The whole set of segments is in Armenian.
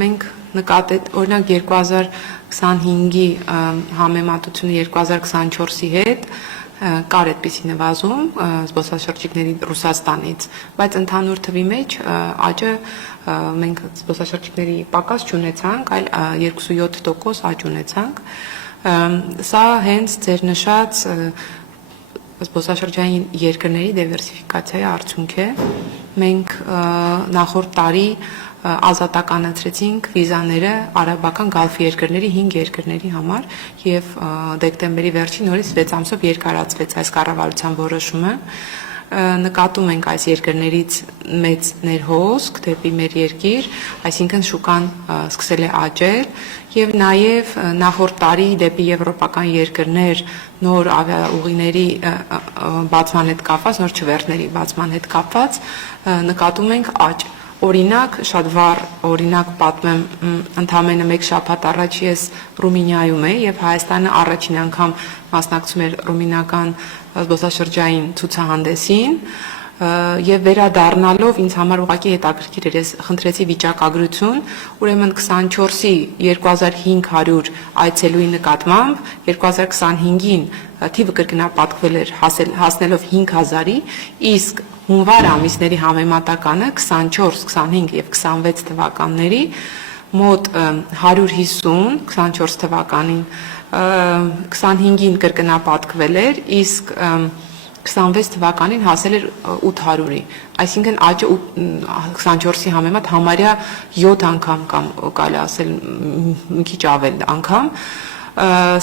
Մենք նկատել օրինակ 2025-ի համեմատությունը 2024-ի հետ կար այդպիսի նվազում զբոսաշրջիկների Ռուսաստանից, բայց ընդհանուր թվի մեջ աճը մենք զբոսաշրջիկների պակաս չունեցանք, այլ 27% աճ ունեցանք։ Սա հենց ձեր նշած զբոսաշրջային երկրների դիվերսիֆիկացիայի արդյունք է։ Մենք նախորդ տարի ազատականացրեցինք վիզաները արաբական գալֆի երկրների 5 երկրների համար եւ դեկտեմբերի վերջին օրից 6 ամսով երկարացվեց այս կառավարության որոշումը։ Նկատում ենք այս երկրներից մեծ ներհոսք դեպի մեր երկիր, այսինքն շուկան սկսել է աճել եւ նաեւ նախորդ տարի դեպի եվրոպական երկրներ նոր ավիաուղիների բացման հետ կապված, նոր չվերթների բացման հետ կապված նկատում ենք աճ։ Օրինակ, շատ վառ օրինակ պատմեմ, ընդամենը մեկ շաբաթ առաջ ես Ռումինիայում էի եւ Հայաստանը առաջին անգամ մասնակցում էր ռումինական զբոսաշրջային ցուցահանդեսին եւ վերադառնալով ինձ համար ուղղակի հետաքրքիր էր, ես խնդրեցի վիճակագրություն, ուրեմն 24-ի 2500 այցելուի նկատմամբ 2025-ին թիվը կրկնապատկվել էր հասնելով 5000-ի, իսկ հունվար ամիսների համեմատականը 24, 25 եւ 26 թվականների մոտ 150, 24 թվականին 25-ին կրկնապատկվել էր, իսկ 26 թվականին հասել էր 800-ի, այսինքն աճը 24-ի համեմատ համարյա 7 անգամ կամ կարելի ասել մի քիչ ավել անգամ։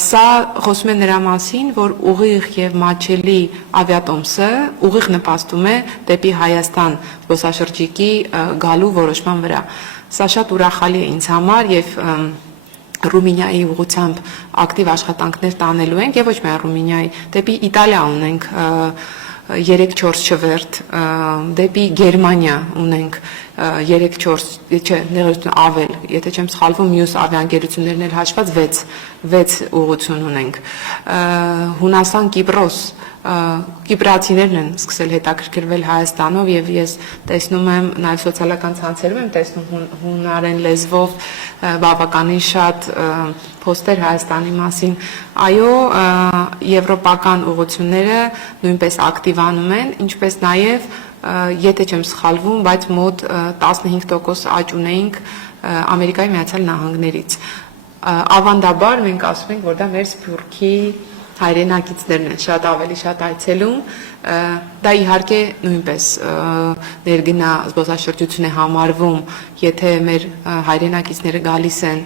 Սա խոսում է նրա մասին, որ ուղիղ եւ մատչելի ավիատոմսը ուղիղ նպաստում է դեպի Հայաստան զբոսաշրջիկի գալու որոշման վրա։ Սա շատ ուրախալի է ինձ համար եւ Ռումինիայի ուղղությամբ ակտիվ աշխատանքներ տանելու ենք եւ ոչ միայն Ռումինիայի, դեպի Իտալիա ունենք 3-4 չվերթ, դեպի Գերմանիա ունենք 3-4, չէ, ներողություն ավել, եթե չեմ սխալվում, մյուս ավիաընկերություններն էլ հաշված 6 ուղղություն ունենք։ Հունաստան, Կիպրոս, կիպրացիներն են սկսել հետաքրքրվել Հայաստանով եւ ես տեսնում եմ նաեւ սոցիալական ցանցերում եմ տեսնում հունարեն լեզվով բավականին շատ փոստեր Հայաստանի մասին։ Այո, եվրոպական ուղղությունները նույնպես ակտիվանում են, ինչպես նաեւ եթե չեմ սխալվում, բայց մոտ 15% աճ ունեինք Ամերիկայի Միացյալ Նահանգներից։ Ավանդաբար մենք ասում ենք, որ դա մեր Սփյուռքի հայրենակիցներն են շատ ավելի շատ այցելում, դա իհարկե նույնպես ներգնա զբոսաշրջություն է համարվում, եթե մեր հայրենակիցները գալիս են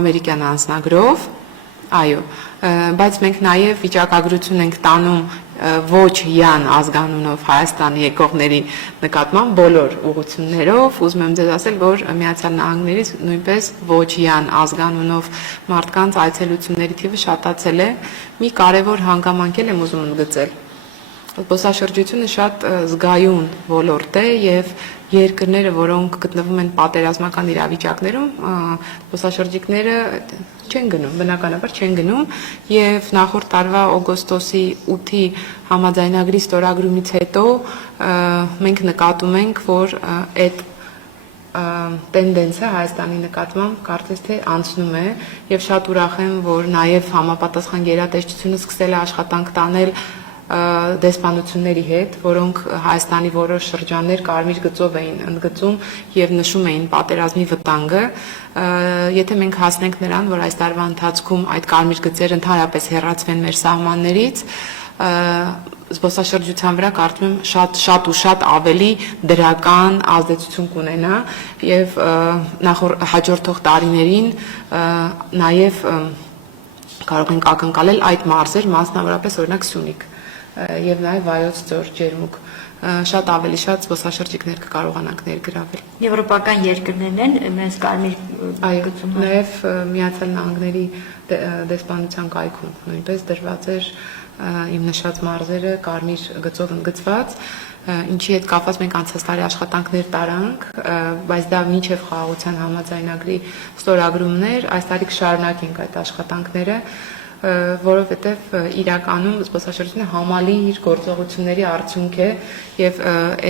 ամերիկյան անձնագրով, այո, բայց մենք նաև վիճակագրություն ենք տանում ոչ յան ազգանունով Հայաստանի եկողների նկատմամբ բոլոր ուղղություններով, ուզում եմ ձեզ ասել, որ Միացյալ Նահանգներից նույնպես ոչ յան ազգանունով մարդկանց այցելությունների թիվը շատացել է, մի կարևոր հանգամանք եմ ուզում ընդգծել։ Զբոսաշրջությունը շատ զգայուն ոլորտ է եւ երկրները, որոնք գտնվում են պատերազմական իրավիճակներում, զբոսաշրջիկները չեն գնում, բնականաբար չեն գնում եւ նախորդ տարվա օգոստոսի 8-ի համաձայնագրի ստորագրումից հետո մենք նկատում ենք, որ այդ տենդենսը Հայաստանի նկատմամբ կարծես թե անցնում է եւ շատ ուրախ եմ, որ նաեւ համապատասխան գերատեսչությունը սկսել է աշխատանք տանել դեսպանությունների հետ, որոնք Հայաստանի որոշ շրջաններ կարմիր գծով էին ընդգծում եւ նշում էին պատերազմի վտանգը, եթե մենք հասնենք նրան, որ այս տարվա ընթացքում այդ կարմիր գծերը ընդհանրապես հեռացվեն մեր սահմաններից, զբոսաշրջության վրա կարծում եմ շատ ավելի դրական ազդեցություն կունենա եւ հաջորդող տարիներին նաեւ կարող ենք ակնկալել այդ մարզեր, մասնավորապես օրինակ Սյունիք եւ նաեւ Վայոց ձոր ջերմուկ շատ ավելի շատ զբոսաշրջիկներ կկարողանանք ներգրավել։ Եվրոպական երկրներն են մեզ կարմիր գծում։ Նաեւ Միացյալ Նահանգների դեսպանության կայքում նույնպես դրված էր իմ նշած մարզերը կարմիր գծով ընդգծված, ինչի հետ կապված մենք անցած տարի աշխատանքներ տարանք, բայց դա մինչև խաղաղության համաձայնագրի ստորագրումներ, այս տարի կշարունակենք այդ աշխատանքները, որովհետև իրականում զբոսաշրջությունը համալիր գործողությունների արդյունք է եւ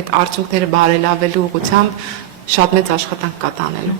այդ արդյունքները բարելավելու ուղղությամբ շատ մեծ աշխատանք կա տանելու։